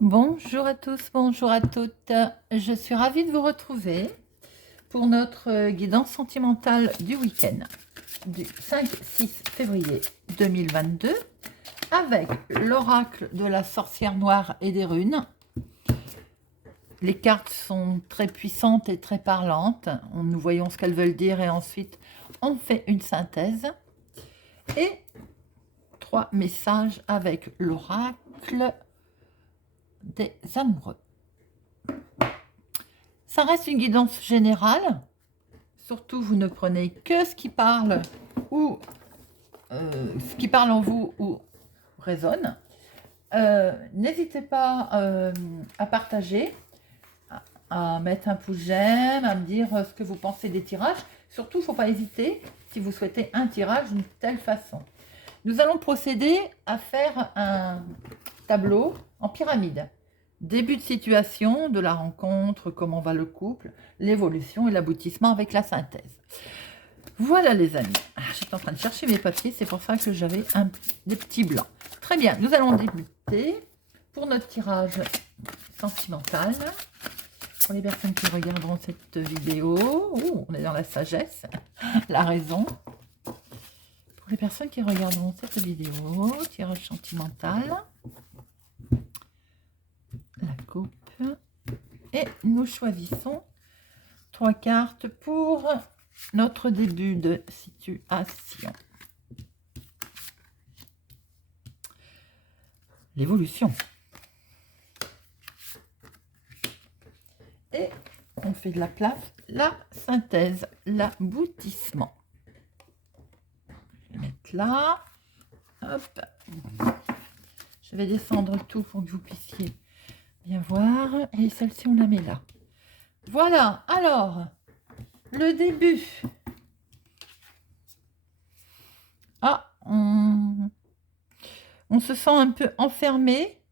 Bonjour à tous, bonjour à toutes. Je suis ravie de vous retrouver pour notre guidance sentimentale du week-end du 5-6 février 2022 avec l'oracle de la sorcière noire et des runes. Les cartes sont très puissantes et très parlantes. Nous voyons ce qu'elles veulent dire et ensuite on fait une synthèse. Et 3 messages avec l'oracle des amoureux. Ça reste une guidance générale. Surtout, vous ne prenez que ce qui parle ou ce qui parle en vous ou résonne. N'hésitez pas à partager, à mettre un pouce j'aime, à me dire ce que vous pensez des tirages. Surtout, il ne faut pas hésiter si vous souhaitez un tirage d'une telle façon. Nous allons procéder à faire un tableau en pyramide. Début de situation, de la rencontre, comment va le couple, l'évolution et l'aboutissement avec la synthèse. Voilà les amis. J'étais en train de chercher mes papiers, c'est pour ça que j'avais des petits blancs. Très bien, nous allons débuter pour notre tirage sentimental. Pour les personnes qui regarderont cette vidéo, on est dans la sagesse, la raison. Pour les personnes qui regarderont cette vidéo, tirage sentimental, la coupe, et nous choisissons 3 cartes pour notre début de situation. L'évolution. Et on fait de la place, la synthèse, l'aboutissement. Je vais mettre là. Hop. Je vais descendre tout pour que vous puissiez bien voir. Et celle-ci, on la met là. Voilà. Alors, le début. Ah, on se sent un peu enfermé.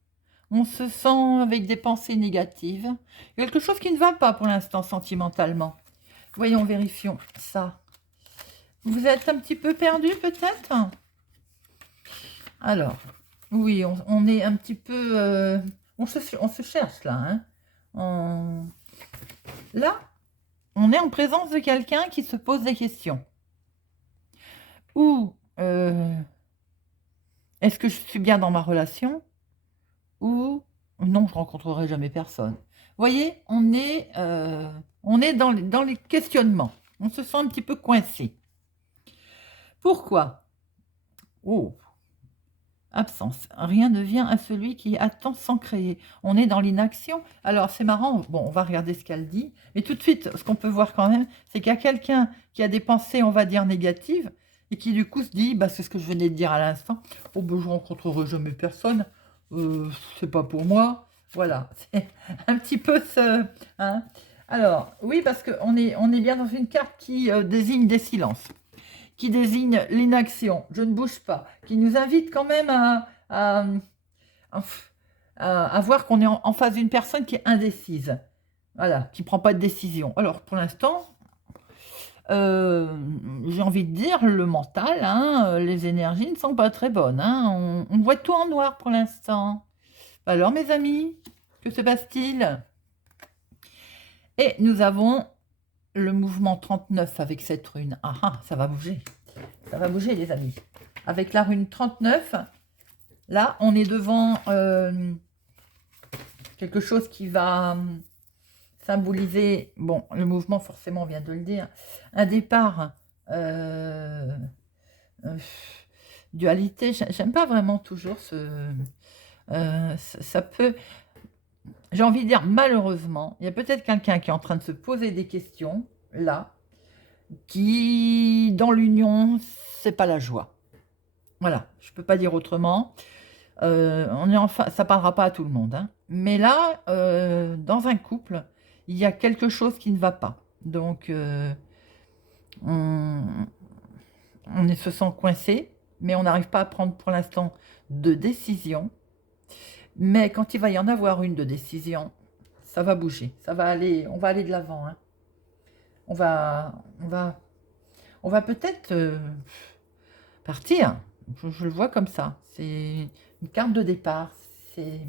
On se sent avec des pensées négatives. Quelque chose qui ne va pas pour l'instant sentimentalement. Voyons, vérifions ça. Vous êtes un petit peu perdu peut-être? Alors, oui, on est un petit peu... on se cherche là. Hein. Là, on est en présence de quelqu'un qui se pose des questions. Ou, est-ce que je suis bien dans ma relation? Ou, non, je ne rencontrerai jamais personne. Vous voyez, on est dans les questionnements. On se sent un petit peu coincé. Pourquoi? Oh, absence. Rien ne vient à celui qui attend sans créer. On est dans l'inaction. Alors, c'est marrant. Bon, on va regarder ce qu'elle dit. Mais tout de suite, ce qu'on peut voir quand même, c'est qu'il y a quelqu'un qui a des pensées, on va dire, négatives, et qui du coup se dit, bah, c'est ce que je venais de dire à l'instant, oh, ben, je ne rencontrerai jamais personne, c'est pas pour moi. Voilà, c'est un petit peu ce... Hein. Alors, oui, parce qu'on on est bien dans une carte qui désigne des silences, qui désigne l'inaction, je ne bouge pas, qui nous invite quand même à voir qu'on est en face d'une personne qui est indécise, voilà, qui ne prend pas de décision. Alors, pour l'instant, j'ai envie de dire, le mental, hein, les énergies ne sont pas très bonnes. Hein, on voit tout en noir pour l'instant. Alors, mes amis, que se passe-t-il? Et nous avons le mouvement 39 avec cette rune. Ah ah, ça va bouger. Ça va bouger, les amis. Avec la rune 39, là, on est devant quelque chose qui va symboliser, bon, le mouvement, forcément, on vient de le dire, un départ, dualité. J'aime pas vraiment toujours ça peut... J'ai envie de dire, malheureusement, il y a peut-être quelqu'un qui est en train de se poser des questions, là, qui, dans l'union, c'est pas la joie. Voilà, je peux pas dire autrement. On est enfin, ça parlera pas à tout le monde, hein. Mais là, dans un couple, il y a quelque chose qui ne va pas. Donc, on se sent coincé, mais on n'arrive pas à prendre pour l'instant de décision. Mais quand il va y en avoir une de décision, ça va bouger, ça va aller, on va aller de l'avant. Hein. On va peut-être partir. Je le vois comme ça. C'est une carte de départ. C'est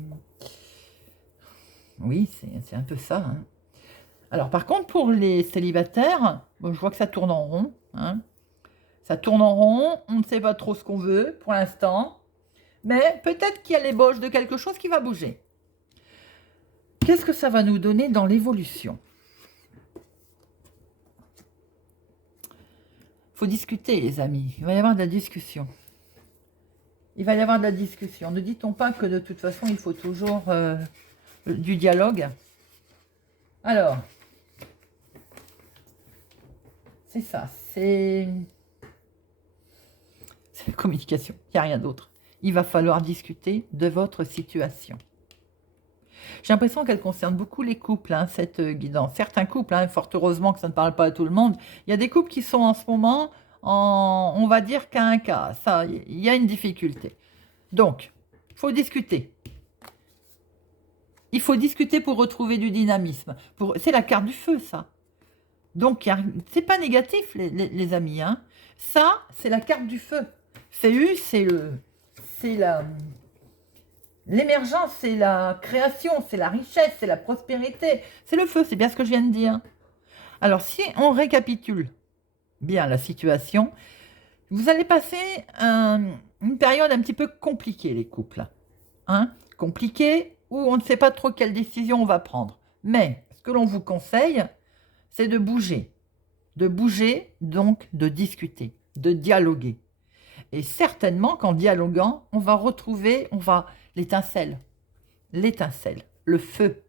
Oui, c'est un peu ça. Hein. Alors, par contre, pour les célibataires, bon, je vois que ça tourne en rond. Hein. Ça tourne en rond, on ne sait pas trop ce qu'on veut pour l'instant, mais peut-être qu'il y a l'ébauche de quelque chose qui va bouger. Qu'est-ce que ça va nous donner dans l'évolution? Il faut discuter, les amis. Il va y avoir de la discussion. Il va y avoir de la discussion. Ne dit-on pas que de toute façon, il faut toujours du dialogue? Alors, c'est ça, c'est la communication. Il n'y a rien d'autre. Il va falloir discuter de votre situation. J'ai l'impression qu'elle concerne beaucoup les couples, hein, cette guidance. Certains couples, hein, fort heureusement que ça ne parle pas à tout le monde. Il y a des couples qui sont en ce moment, on va dire qu'à un cas. Ça, il y a une difficulté. Donc, il faut discuter. Il faut discuter pour retrouver du dynamisme. C'est la carte du feu, ça. Donc, c'est pas négatif, les amis. Hein. Ça, c'est la carte du feu. Feu, c'est l'émergence, c'est la création, c'est la richesse, c'est la prospérité. C'est le feu, c'est bien ce que je viens de dire. Alors, si on récapitule bien la situation, vous allez passer une période un petit peu compliquée, les couples. Hein, compliquée, où on ne sait pas trop quelle décision on va prendre. Mais ce que l'on vous conseille, c'est de bouger. De bouger, donc de discuter, de dialoguer. Et certainement qu'en dialoguant, on va retrouver, l'étincelle, le feu.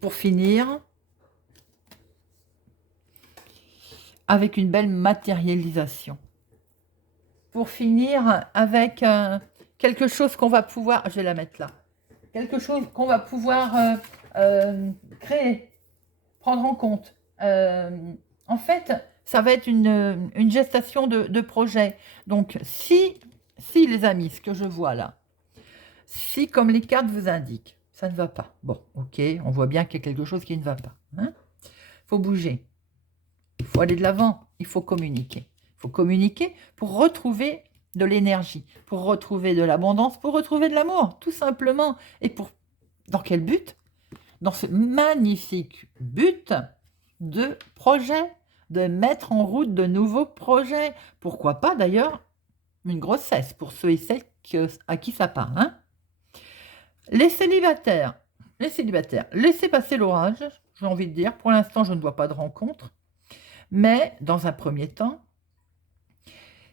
Pour finir, avec une belle matérialisation. Pour finir, avec quelque chose qu'on va pouvoir, je vais la mettre là, quelque chose qu'on va pouvoir créer, prendre en compte. En fait, ça va être une gestation de projet. Donc, si les amis, ce que je vois là, si comme les cartes vous indiquent, ça ne va pas. Bon, ok, on voit bien qu'il y a quelque chose qui ne va pas. Hein. Faut bouger. Il faut aller de l'avant. Il faut communiquer. Il faut communiquer pour retrouver de l'énergie, pour retrouver de l'abondance, pour retrouver de l'amour, tout simplement. Et dans quel but? Dans ce magnifique but de projet, de mettre en route de nouveaux projets. Pourquoi pas d'ailleurs une grossesse pour ceux et celles à qui ça parle. Hein. Les célibataires, laissez passer l'orage, j'ai envie de dire. Pour l'instant, je ne vois pas de rencontre. Mais dans un premier temps,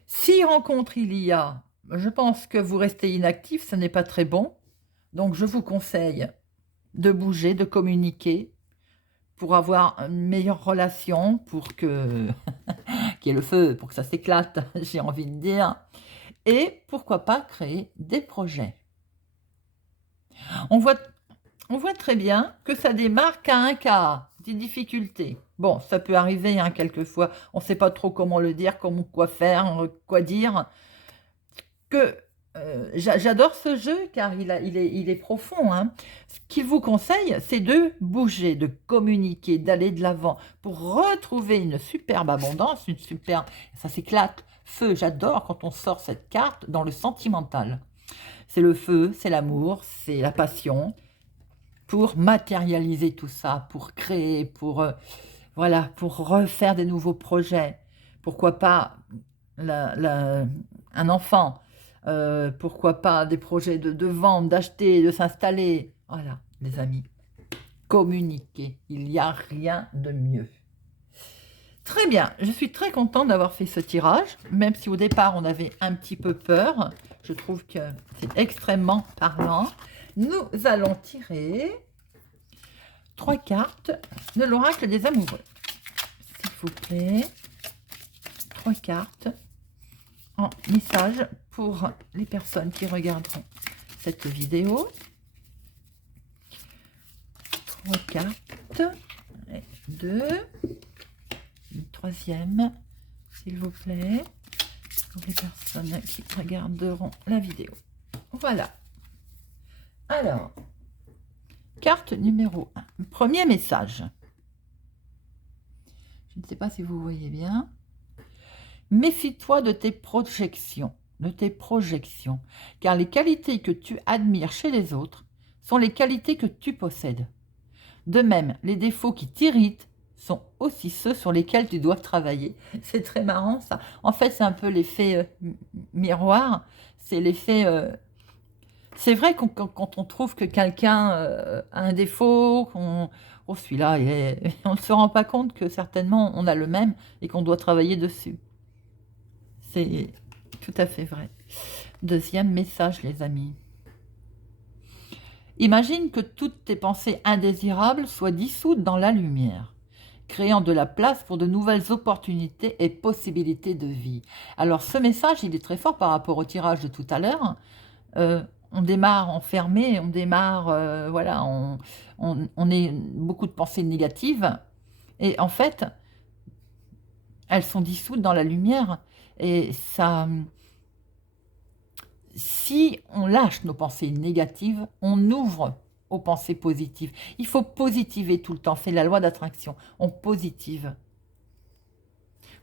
si rencontre il y a, je pense que vous restez inactif, ce n'est pas très bon. Donc, je vous conseille de bouger, de communiquer pour avoir une meilleure relation, pour qu'il y ait le feu, pour que ça s'éclate, j'ai envie de dire. Et pourquoi pas créer des projets. On voit très bien que ça démarre qu'à un quart, des difficultés. Bon, ça peut arriver hein, quelquefois, on ne sait pas trop comment le dire, quoi faire, quoi dire. J'adore ce jeu car il est profond. Hein. Ce qu'il vous conseille, c'est de bouger, de communiquer, d'aller de l'avant pour retrouver une superbe abondance, ça s'éclate. Feu, j'adore quand on sort cette carte dans le sentimental. C'est le feu, c'est l'amour, c'est la passion pour matérialiser tout ça, pour créer, pour refaire des nouveaux projets. Pourquoi pas un enfant, pourquoi pas des projets de vente, d'acheter, de s'installer. Voilà, les amis, communiquer, il n'y a rien de mieux. Très bien, je suis très contente d'avoir fait ce tirage, même si au départ on avait un petit peu peur. Je trouve que c'est extrêmement parlant. Nous allons tirer 3 cartes de l'oracle des amoureux. S'il vous plaît, 3 cartes en message pour les personnes qui regarderont cette vidéo. 3 cartes, 2, une troisième, s'il vous plaît, pour les personnes qui regarderont la vidéo. Voilà. Alors, carte numéro 1. Premier message. Je ne sais pas si vous voyez bien. Méfie-toi de tes projections, car les qualités que tu admires chez les autres sont les qualités que tu possèdes. De même, les défauts qui t'irritent sont aussi ceux sur lesquels tu dois travailler. C'est très marrant ça. En fait, c'est un peu l'effet miroir. C'est l'effet... c'est vrai quand on trouve que quelqu'un a un défaut, oh, celui-là, on ne se rend pas compte que certainement on a le même et qu'on doit travailler dessus. C'est tout à fait vrai. Deuxième message, les amis. Imagine que toutes tes pensées indésirables soient dissoutes dans la lumière, créant de la place pour de nouvelles opportunités et possibilités de vie. Alors ce message, il est très fort par rapport au tirage de tout à l'heure. On démarre enfermé, on démarre, voilà, on est beaucoup de pensées négatives. Et en fait, elles sont dissoutes dans la lumière. Et ça, si on lâche nos pensées négatives, on ouvre aux pensées positives. Il faut positiver tout le temps. C'est la loi d'attraction. On positive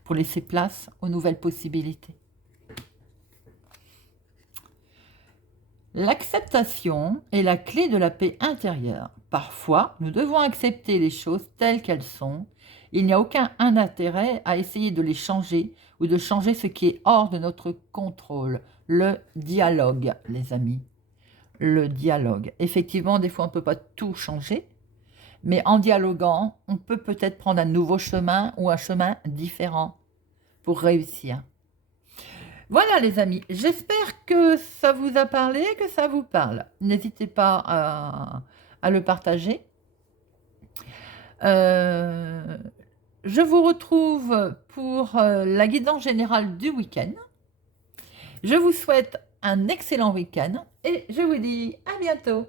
pour laisser place aux nouvelles possibilités. L'acceptation est la clé de la paix intérieure. Parfois, nous devons accepter les choses telles qu'elles sont. Il n'y a aucun intérêt à essayer de les changer ou de changer ce qui est hors de notre contrôle. Le dialogue, les amis. Le dialogue. Effectivement, des fois, on ne peut pas tout changer, mais en dialoguant, on peut peut-être prendre un nouveau chemin ou un chemin différent pour réussir. Voilà les amis, j'espère que ça vous a parlé, que ça vous parle. N'hésitez pas à le partager. Je vous retrouve pour la guidance générale du week-end. Je vous souhaite un excellent week-end et je vous dis à bientôt.